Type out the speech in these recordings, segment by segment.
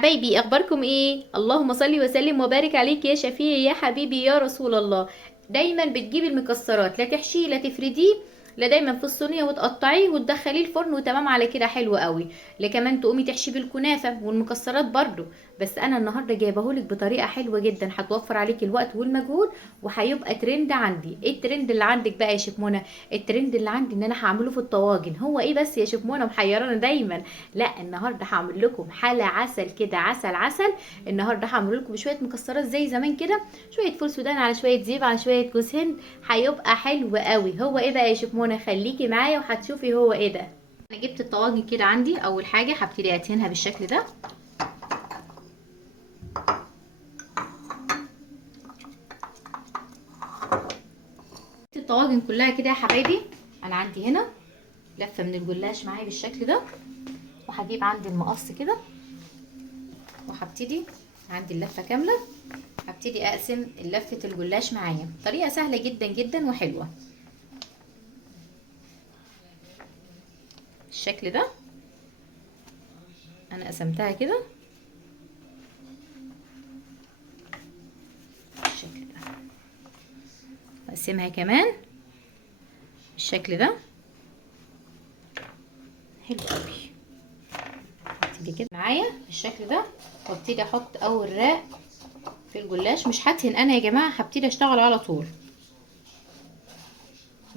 حبايبي اخباركم ايه؟ اللهم صل وسلم وبارك عليك يا شفيعي يا حبيبي يا رسول الله. دايما بتجيبي المكسرات، لا تحشيه لا تفرديه، لا دايما في الصينيه وتقطعيه وتدخليه الفرن وتمام على كده حلو قوي. لا كمان تقومي تحشيه بالكنافه والمكسرات برضو. بس انا النهارده جايبهولك بطريقه حلوه جدا هتوفر عليك الوقت والمجهود، وهيبقى ترند عندي. ايه الترند اللي عندك بقى يا شيف منى؟ الترند اللي عندي ان انا هعمله في الطواجن. هو ايه بس يا شيف منى محيرانا دايما؟ لا النهارده هعمل لكم حلا عسل كده، عسل عسل. النهارده هعمل لكم شويه مكسرات زي زمان كده، شويه فول سودان على شويه زيب على شويه جوز هند. هيبقى حلو قوي. هو ايه بقى يا شيف منى؟ خليكي معايا وهتشوفي هو ايه ده. انا جبت الطواجن كده عندي. اول حاجه هبتدي ادهنها بالشكل ده. الطواجن كلها كده يا حبايبي. انا عندي هنا لفه من الجلاش معايا بالشكل ده، وهجيب عندي المقص كده وهبتدي عندي اللفه كامله. هبتدي اقسم لفه الجلاش معايا. طريقه سهله جدا جدا وحلوه بالشكل ده. انا قسمتها كده بالشكل ده، واقسمها كمان بالشكل ده. حلو قوي. هبتدي كده معايا بالشكل ده، وابتدي احط اول راق في الجلاش. مش هدهن انا يا جماعه، هبتدي اشتغل على طول.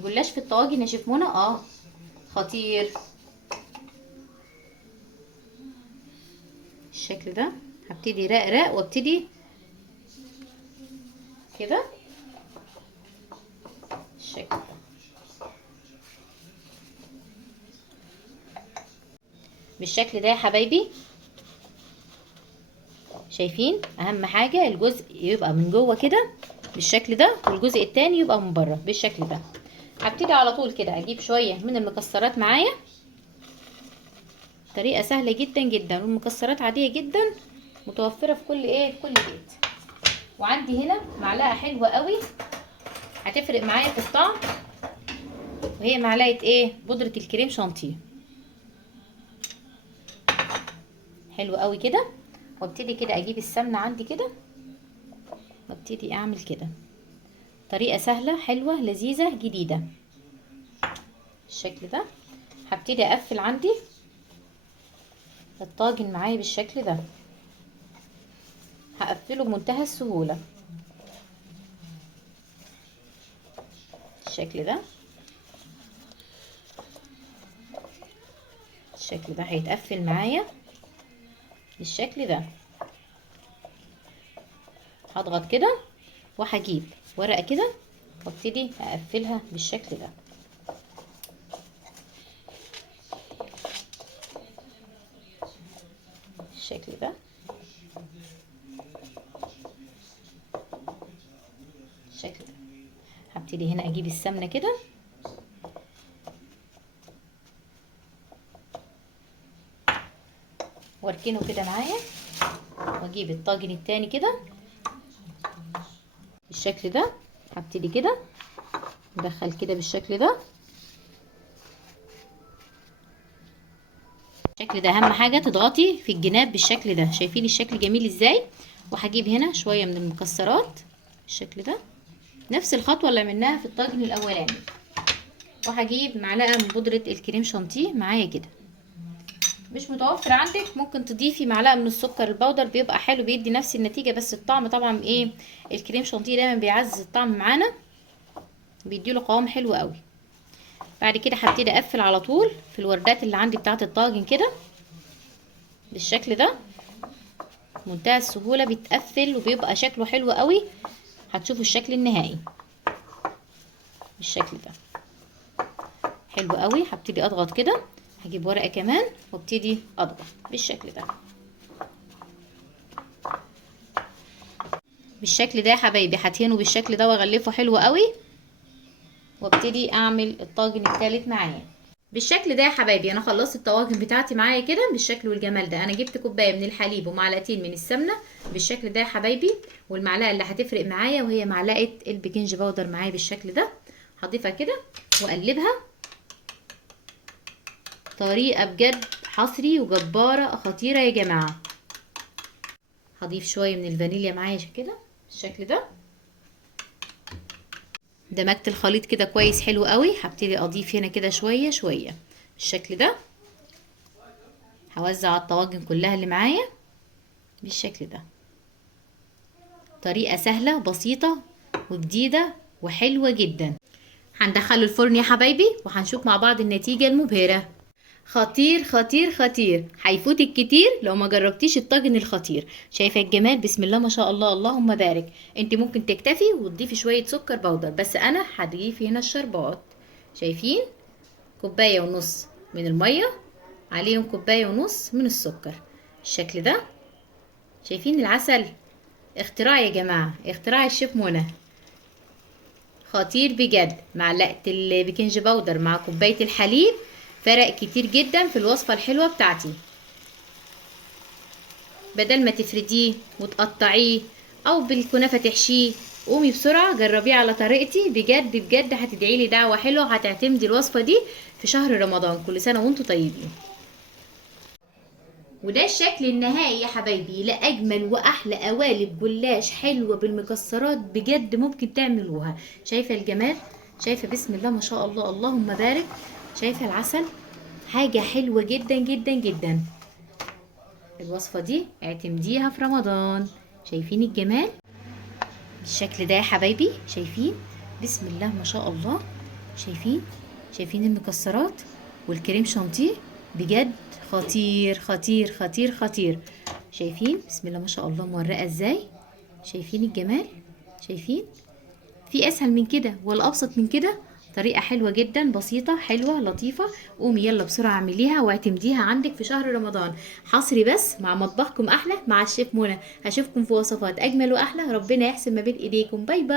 جلاش في الطواجن يا شيف منى خطير بالشكل ده. هبتدي راق راق وابتدي كده بالشكل ده. بالشكل ده يا حبايبي. شايفين؟ اهم حاجه الجزء يبقى من جوه كده بالشكل ده، والجزء التاني يبقى من بره بالشكل ده. هبتدي على طول كده اجيب شويه من المكسرات معايا. طريقه سهله جدا جدا، والمكسرات عاديه جدا متوفره في في كل بيت. وعندي هنا معلقه حلوه قوي هتفرق معايا في الطعم، وهي معلقه بودره الكريم شانتيه. حلو قوي كده. وابتدي كده اجيب السمنه عندي كده، وابتدي اعمل كده. طريقه سهله حلوه لذيذه جديده بالشكل ده. هبتدي اقفل عندي الطاجن معايا بالشكل ده. هقفله بمنتهى السهوله بالشكل ده. الشكل ده هيتقفل معايا بالشكل ده. هضغط كده وهجيب ورقه كده وابتدي اقفلها بالشكل ده. بالشكل ده بالشكل ده. هبتدي هنا اجيب السمنه كده واركنه كده معايا، واجيب الطاجن التاني كده بالشكل ده. هبتدي كده ندخل كده بالشكل ده. الشكل ده اهم حاجه تضغطي في الجناب بالشكل ده. شايفين الشكل جميل ازاي؟ وهجيب هنا شويه من المكسرات بالشكل ده، نفس الخطوه اللي عملناها في الطاجن الاولاني. وهجيب معلقه من بودره الكريم شانتيه معايا كده. مش متوفر عندك ممكن تضيفي معلقه من السكر البودر، بيبقى حلو بيدي نفس النتيجه. بس الطعم طبعا الكريم شانتيه دايما بيعزز الطعم معانا، بيديله قوام حلو قوي. بعد كده هبتدي اقفل على طول في الوردات اللي عندي بتاعه الطاجن كده بالشكل ده. منتهى السهوله بيتقفل وبيبقى شكله حلو قوي. هتشوفوا الشكل النهائي بالشكل ده. حلو قوي. هبتدي اضغط كده، هجيب ورقه كمان وابتدي اضغط بالشكل ده. بالشكل ده يا حبايبي هدهنه بالشكل ده واغلفه حلو قوي، وابتدي اعمل الطاجن الثالث معايا بالشكل ده يا حبايبي. انا خلصت الطواجن بتاعتي معايا كده بالشكل والجمال ده. انا جبت كوبايه من الحليب ومعلقتين من السمنه بالشكل ده يا حبايبي، والمعلقه اللي هتفرق معايا وهي معلقه البيكنج باودر معايا بالشكل ده. هضيفها كده واقلبها. طريقه بجد حصري وجباره خطيره يا جماعه. هضيف شويه من الفانيليا معايا كده بالشكل ده. دمجت الخليط كده كويس حلو قوي. هبتدي اضيف هنا كده شويه شويه بالشكل ده. هوزع على الطواجن كلها اللي معايا بالشكل ده. طريقه سهله بسيطه وجديده وحلوه جدا. هندخله الفرن يا حبايبي وهنشوف مع بعض النتيجه المبهره. خطير خطير خطير، هيفوتك كتير لو ما جربتيش الطاجن الخطير. شايفه الجمال؟ بسم الله ما شاء الله، اللهم بارك. انت ممكن تكتفي وتضيفي شويه سكر بودر، بس انا هضيف هنا الشربات. شايفين؟ كوبايه ونص من الميه عليهم كوبايه ونص من السكر بالشكل ده. شايفين العسل؟ اختراع يا جماعه، اختراع الشيف منى. خطير بجد. معلقه البيكنج باودر مع كوبايه الحليب فرق كتير جدا في الوصفة الحلوة بتاعتي. بدل ما تفرديه وتقطعيه او بالكنافة تحشيه، قومي بسرعة جربيه على طريقتي. بجد بجد هتدعيلي دعوة حلوة، هتعتمدي الوصفة دي في شهر رمضان. كل سنة وانتم طيبين. وده الشكل النهائي يا حبايبي لأجمل وأحلى قوالب جلاش حلوة بالمكسرات. بجد ممكن تعملوها. شايفة الجمال؟ شايفة؟ بسم الله ما شاء الله، اللهم بارك. شايفة العسل؟ حاجة حلوة جدا جدا جدا. الوصفة دي اعتمديها في رمضان. شايفين الجمال بالشكل ده يا حبايبي؟ شايفين؟ بسم الله ما شاء الله. شايفين؟ شايفين المكسرات والكريم شانتيه؟ بجد خطير خطير خطير خطير. شايفين؟ بسم الله ما شاء الله مورقة ازاي؟ شايفين الجمال؟ شايفين؟ في اسهل من كده ولا ابسط من كده؟ طريقة حلوة جدا، بسيطة حلوة لطيفة. قومي يلا بسرعة اعمليها واعتمديها عندك في شهر رمضان. حصري بس مع مطبخكم احلى مع الشيف منى. هشوفكم في وصفات اجمل واحلى. ربنا يحسن ما بين ايديكم. باي باي.